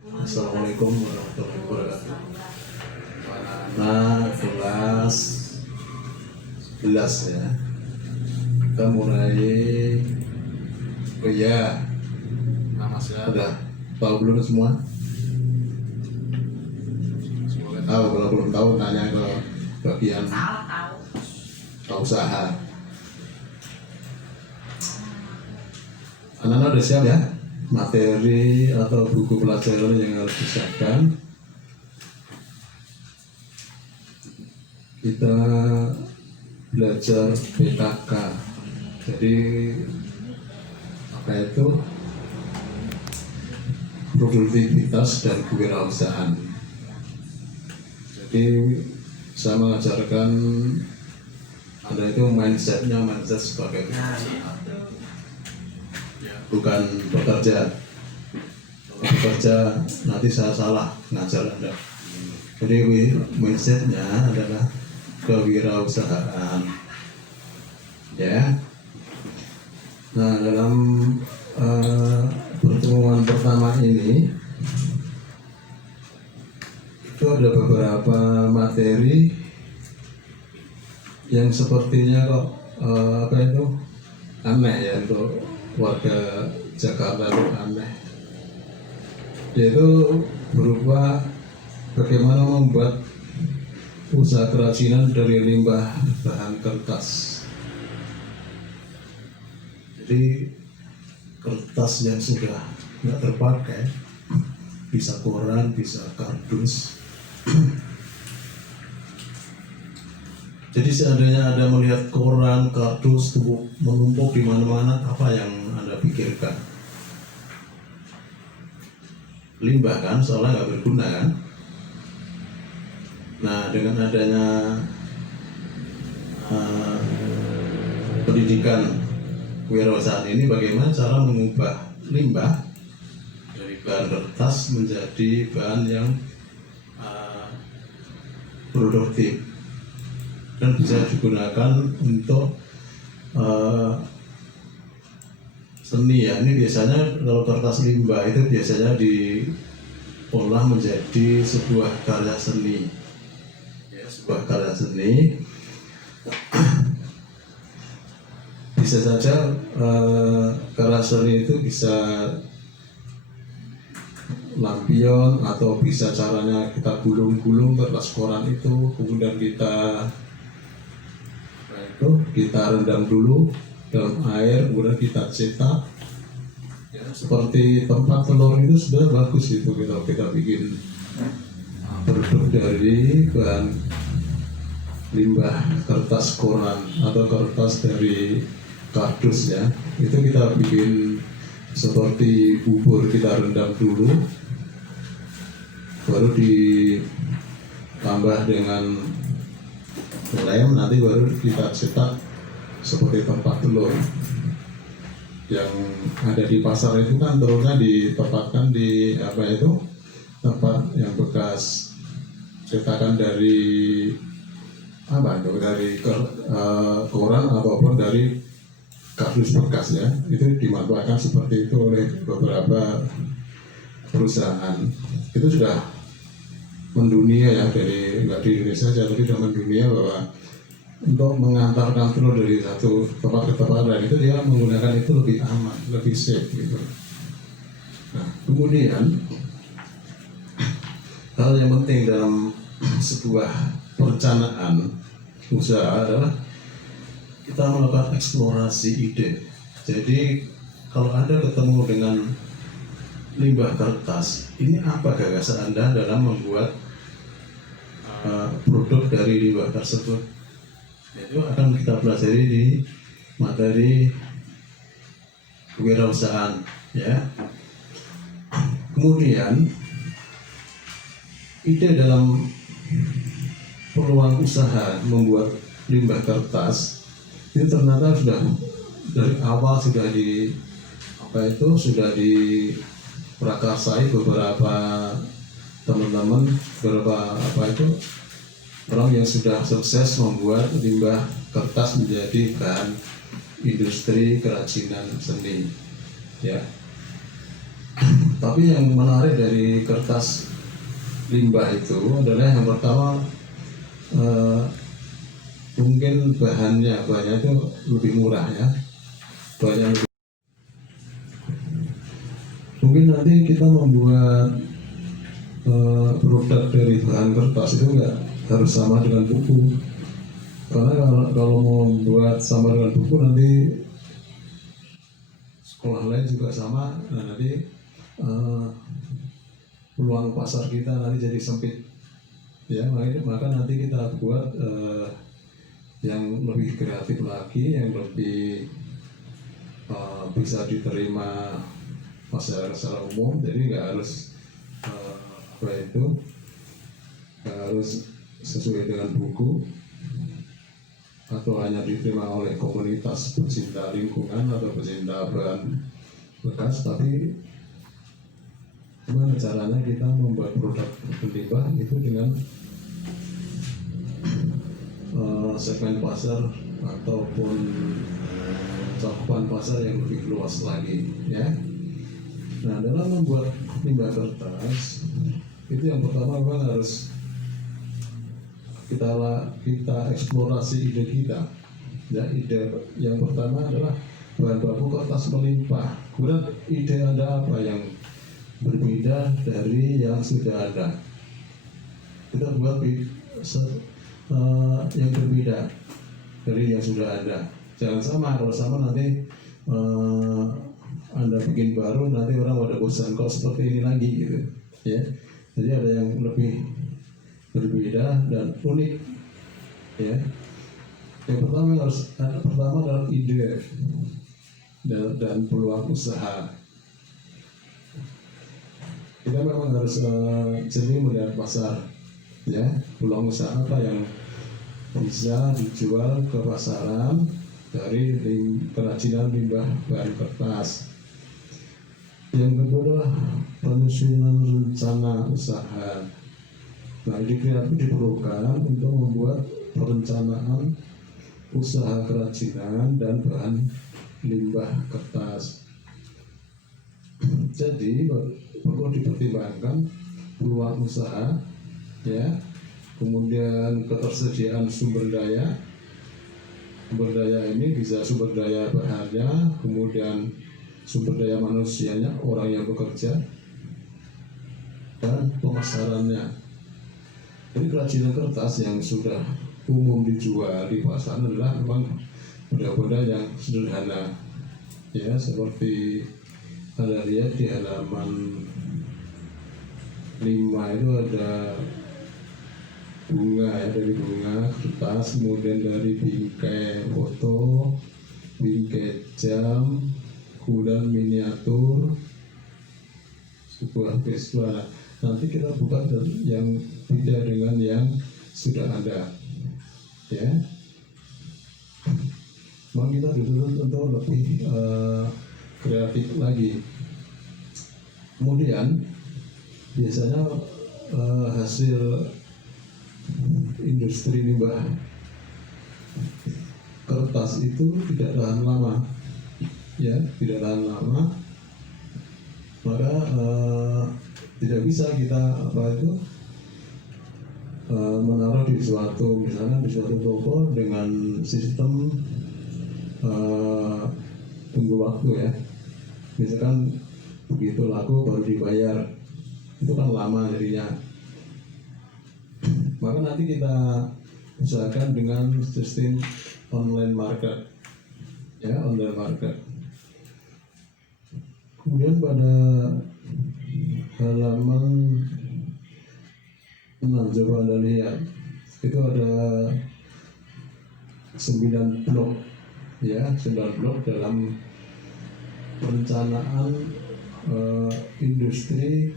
Assalamualaikum warahmatullahi wabarakatuh. Anak kelas 11 ya. Kita mulai ya. Nama saya Udah tahu belum semua? semoga Tahu, kalau belum tahu tanya ke bagian usaha. Anak-anak udah siap ya? Materi atau buku pelajaran yang harus disiapkan. Kita belajar PKK. Jadi apa itu? Produktivitas dan kewirausahaan. Jadi saya mengajarkan Anda itu mindset sebagai pengusaha, bukan bekerja. Kalau bekerja nanti saya salah ngajar Anda. Jadi mindsetnya adalah kewirausahaan, ya. Nah, dalam pertemuan pertama ini itu ada beberapa materi yang sepertinya kok apa itu aneh ya untuk warga Jakarta, itu aneh, yaitu berupa bagaimana membuat usaha kerajinan dari limbah bahan kertas. Jadi kertas yang sudah nggak terpakai, bisa koran, bisa kardus. Jadi seandainya Anda melihat koran, kardus menumpuk di mana-mana, apa yang Anda pikirkan? Limbah kan, soalnya nggak berguna kan? Nah, dengan adanya pendidikan kewirausahaan ini, bagaimana cara mengubah limbah dari bahan kertas menjadi bahan yang produktif dan bisa digunakan untuk seni ya. Ini biasanya kalau kertas limbah itu biasanya diolah menjadi sebuah karya seni, ya, sebuah karya seni. Bisa saja karya seni itu bisa lampion, atau bisa caranya kita gulung-gulung kertas koran itu, kemudian kita rendam dulu dalam air, kemudian kita cetak ya, seperti tempat telur itu sudah bagus itu kita bikin produk dari bahan limbah kertas koran atau kertas dari kardus ya. Itu kita bikin seperti bubur, kita rendam dulu, baru ditambah dengan lem, nanti baru kita cetak seperti tempat telur. Yang ada di pasar itu kan telurnya ditempatkan di tempat yang bekas cetakan dari koran ataupun dari kardus bekas ya. Itu dimanfaatkan seperti itu oleh beberapa perusahaan. Itu sudah mendunia ya, dari nggak di Indonesia saja tapi sudah mendunia, bahwa untuk mengantarkan telur dari satu tempat ke tempat lain itu dia menggunakan itu lebih aman, lebih safe gitu. Nah, kemudian hal yang penting dalam sebuah perencanaan usaha adalah kita melakukan eksplorasi ide. Jadi kalau Anda ketemu dengan limbah kertas, ini apa gagasan Anda dalam membuat produk dari limbah tersebut? Itu akan kita pelajari di materi kewirausahaan ya. Kemudian ide dalam peluang usaha membuat limbah kertas itu ternyata sudah dari awal sudah diprakarsai beberapa teman-teman, beberapa orang yang sudah sukses membuat limbah kertas menjadi bahan industri kerajinan seni ya. Tapi yang menarik dari kertas limbah itu adalah yang pertama, mungkin bahannya itu lebih murah ya, bahannya lebih. Mungkin nanti kita membuat produk dari bahan kertas itu nggak harus sama dengan buku, karena kalau mau membuat sama dengan buku nanti sekolah lain juga sama, nah nanti peluang pasar kita nanti jadi sempit ya. Maka nanti kita buat yang lebih kreatif lagi, yang lebih bisa diterima masyarakat secara umum. Jadi nggak harus nggak harus sesuai dengan buku atau hanya diterima oleh komunitas pecinta lingkungan atau pecinta bahan bekas, tapi gimana caranya kita membuat produk limbah itu dengan segmen pasar ataupun cakupan pasar yang lebih luas lagi ya. Nah, dalam membuat limbah kertas itu yang pertama memang harus kita eksplorasi ide kita ya. Ide yang pertama adalah bahan baku kertas melimpah. Kemudian ide Anda apa yang berbeda dari yang sudah ada? Kita buat yang berbeda dari yang sudah ada. Jangan sama, kalau sama nanti Anda bikin baru, nanti orang pada bosan kok seperti ini lagi gitu ya. Jadi ada yang lebih berbeda dan unik ya. Yang pertama adalah ide dan peluang usaha. Kita memang harus jeli melihat pasar ya, peluang usaha apa yang bisa dijual ke pasaran dari kerajinan limbah bahan kertas. Yang kedua adalah penyusunan rencana usaha. Nah, ide kreatif diperlukan untuk membuat perencanaan usaha kerajinan dan bahan limbah kertas. Jadi perlu dipertimbangkan peluang usaha ya, kemudian ketersediaan sumber daya. Sumber daya ini bisa sumber daya bahannya, kemudian sumber daya manusianya, orang yang bekerja, dan pemasarannya. Jadi kerajinan kertas yang sudah umum dijual di pasaran adalah memang benda-benda yang sederhana ya, seperti Anda lihat di halaman 5 itu ada bunga ya, dari bunga kertas, kemudian dari bingkai foto, bingkai jam, kemudian miniatur sebuah peristiwa. Nanti kita buka yang beda dengan yang sudah ada ya. Memang kita dituntut untuk lebih kreatif lagi. Kemudian biasanya hasil industri limbah kertas itu tidak tahan lama ya, tidak tahan lama. Maka tidak bisa kita menaruh di suatu, misalnya di suatu toko dengan sistem tunggu waktu ya. Misalkan begitu laku baru dibayar, itu kan lama jadinya. Maka nanti kita usahakan dengan sistem online market ya, online market. Kemudian pada halaman 6 coba Anda lihat, itu ada 9 blok ya, 9 blok dalam perencanaan industri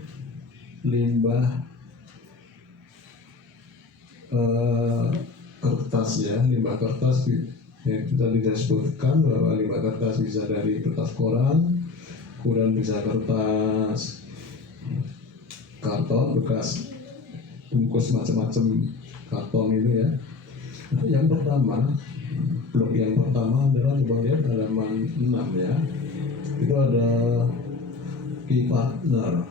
limbah kertas ya. Limbah kertas yang tadi disebutkan bahwa limbah kertas bisa dari kertas koran, kemudian bisa kertas karton bekas bungkus macam-macam karton itu ya. Yang pertama, blok yang pertama adalah coba lihat halaman 6 ya. Itu ada key partner.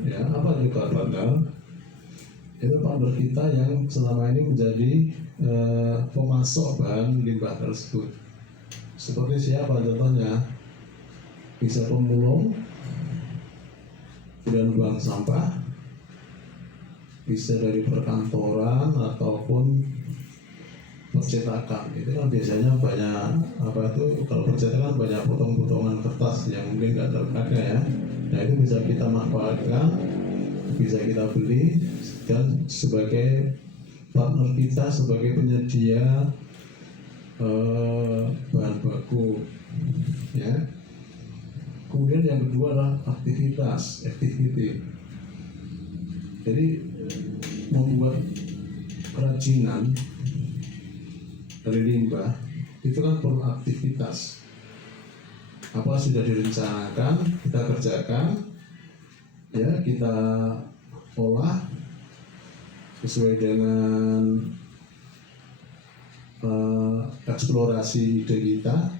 Ya, apa itu key partner? Itu partner kita yang selama ini menjadi pemasok bahan limbah tersebut. Seperti siapa contohnya? Bisa pemulung, kemudian buang sampah, bisa dari perkantoran ataupun percetakan. Itu kan biasanya banyak kalau percetakan banyak potong-potongan kertas yang mungkin nggak terpakai ya. Nah itu bisa kita manfaatkan, bisa kita beli dan sebagai partner kita, sebagai penyedia bahan baku ya. Kemudian yang kedua adalah activity. Jadi membuat kerajinan dari limbah itu kan perlu aktivitas. Apa sudah direncanakan, kita kerjakan, ya kita olah sesuai dengan eksplorasi ide kita,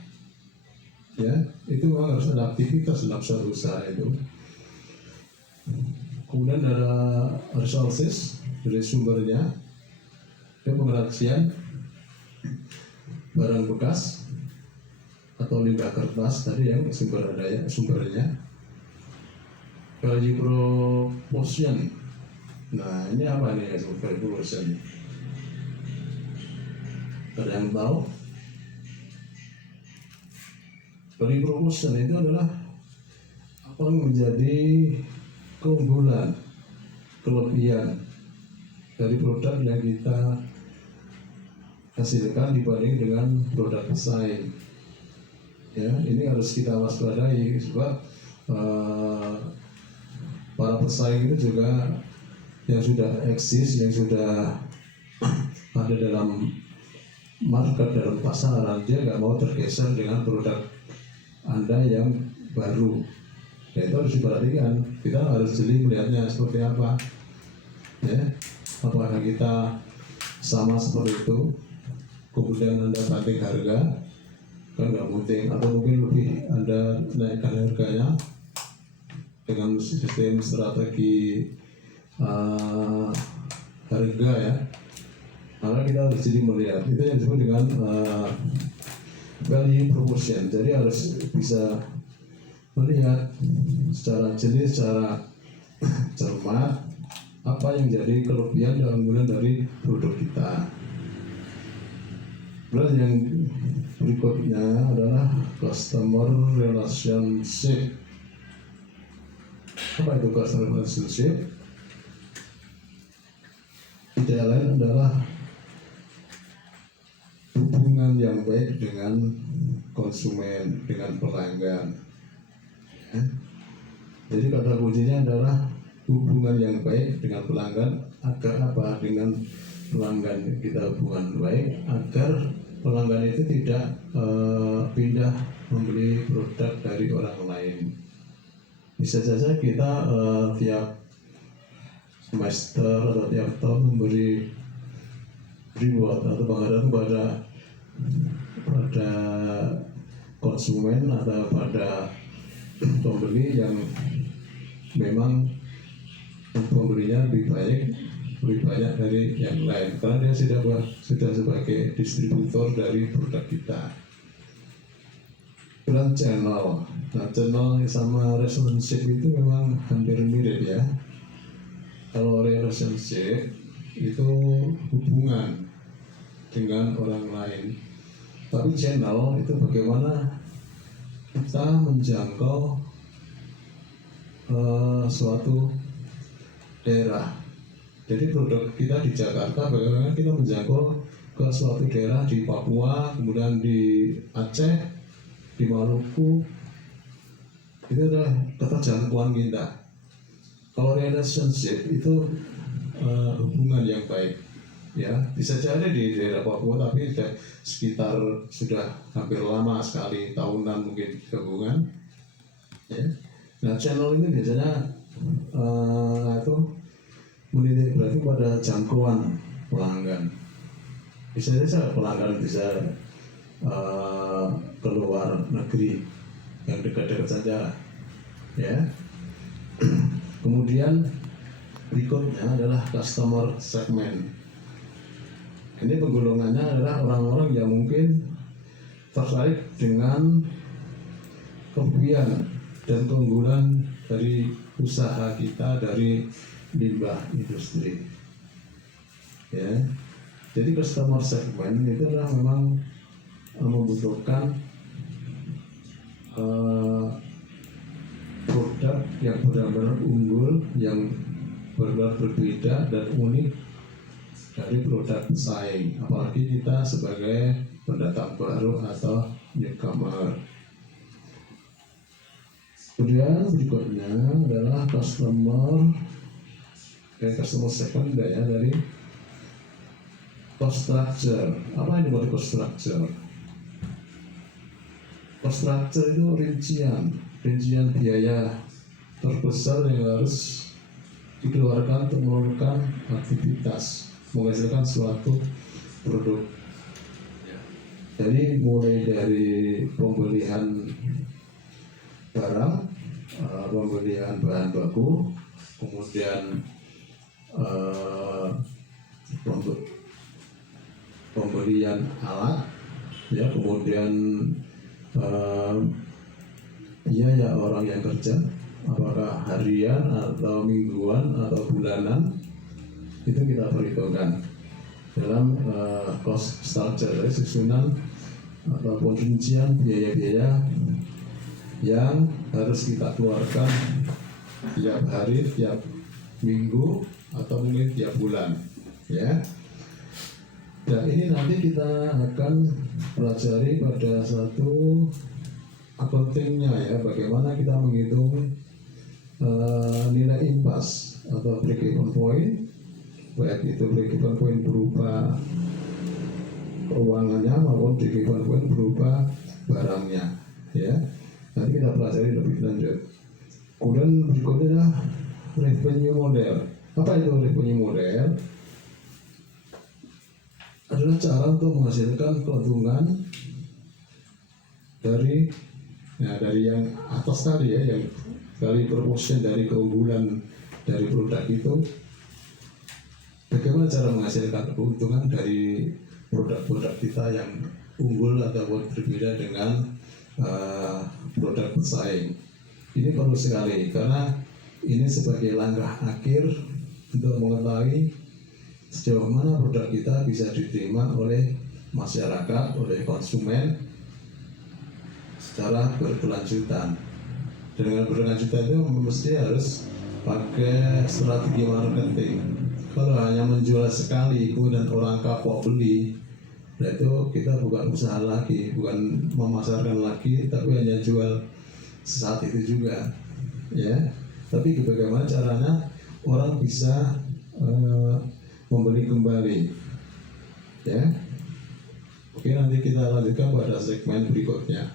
ya itu memang harus ada aktivitas dalam suatu usaha itu. Kemudian ada resources dari sumbernya, dan pengrajin barang bekas atau limbah kertas tadi yang sumbernya. Value proposition. Nah ini apa nih value proposition? Ada yang tahu? Value proposition itu adalah apa yang menjadi keunggulan, kelebihan dari produk yang kita hasilkan dibanding dengan produk pesaing. Ya, ini harus kita waspadai sebab para pesaing itu juga yang sudah eksis, yang sudah ada dalam market, dalam pasaran, dia nggak mau tergeser dengan produk Anda yang baru. Ya, itu harus diperhatikan. Kita harus jeli melihatnya seperti apa. Ya, apakah kita sama seperti itu? Kemudian Anda banting harga, kan nggak mungkin, atau mungkin lebih Anda naikkan harganya dengan sistem strategi harga ya. Maka kita harus jadi melihat itu yang disebut dengan value proposition. Jadi harus bisa melihat secara jenis, secara cermat apa yang jadi kelebihan dan keunggulan dari produk kita. Kemudian yang berikutnya adalah customer relationship. Apa itu customer relationship? Tidak lain adalah hubungan yang baik dengan konsumen, dengan pelanggan. Ya. Jadi kata kuncinya adalah hubungan yang baik dengan pelanggan. Agar apa? Dengan pelanggan kita hubungan baik, agar pelanggan itu tidak pindah membeli produk dari orang lain. Bisa saja kita tiap semester atau tiap tahun memberi reward atau penghargaan pada konsumen atau pada pembeli yang memang pembelinya lebih banyak dari yang lain, karena dia sudah sebagai distributor dari produk kita. Dan channel, nah channel sama relationship itu memang hampir mirip ya. Kalau relationship itu hubungan dengan orang lain, tapi channel itu bagaimana kita menjangkau suatu daerah. Jadi produk kita di Jakarta, bagaimana kita menjangkau ke suatu daerah di Papua, kemudian di Aceh, di Maluku. Itu adalah keterjangkauan kita. Kalau relationship itu hubungan yang baik, ya bisa jadi di daerah Papua, tapi sekitar sudah hampir lama sekali, tahunan mungkin hubungan. Ya. Nah channel ini biasanya itu menitik berarti pada jangkauan pelanggan. Bisa saja pelanggan bisa keluar negeri yang dekat-dekat saja, ya. Kemudian berikutnya adalah customer segment. Ini penggolongannya adalah orang-orang yang mungkin tertarik dengan kelebihan dan keunggulan dari usaha kita dari limbah industri. Ya, jadi customer segment itu adalah memang membutuhkan produk yang benar-benar unggul, yang benar-benar berbeda dan unik dari produk pesaing, apalagi kita sebagai pendatang baru atau newcomer. Kemudian berikutnya adalah customer segment ya, dari cost structure. Apa yang dibuat cost structure? Cost structure itu rincian biaya terbesar yang harus dikeluarkan untuk melakukan aktivitas menghasilkan suatu produk. Jadi mulai dari pembelian barang, pembelian bahan baku, kemudian pembelian alat, ya, kemudian biaya orang yang kerja, apakah harian atau mingguan atau bulanan, itu kita perhitungkan dalam cost structure, susunan ataupun rincian biaya-biaya yang harus kita keluarkan tiap hari, tiap minggu, atau mungkin tiap bulan, ya. Dan ini nanti kita akan pelajari pada satu accountingnya, ya, bagaimana kita menghitung nilai impas atau break even point, baik itu break even point berupa keuangannya maupun break even point berupa barangnya, ya. Nanti kita pelajari lebih lanjut. Kemudian berikutnya adalah revenue model. Apa itu revenue model? Adalah cara untuk menghasilkan keuntungan dari yang atas tadi, ya, yang dari proportion dari keunggulan dari produk itu. Bagaimana cara menghasilkan keuntungan dari produk-produk kita yang unggul ataupun berbeda dengan produk pesaing. Ini perlu sekali karena ini sebagai langkah akhir untuk mengetahui sejauh mana produk kita bisa diterima oleh masyarakat, oleh konsumen secara berkelanjutan. Dan dengan berkelanjutan itu mesti harus pakai strategi marketing. Kalau hanya menjual sekali kemudian orang kapok beli, nah itu kita bukan usaha lagi, bukan memasarkan lagi, tapi hanya jual saat itu juga, ya. Tapi bagaimana caranya orang bisa membeli kembali, ya. Oke, nanti kita lanjutkan pada segmen berikutnya.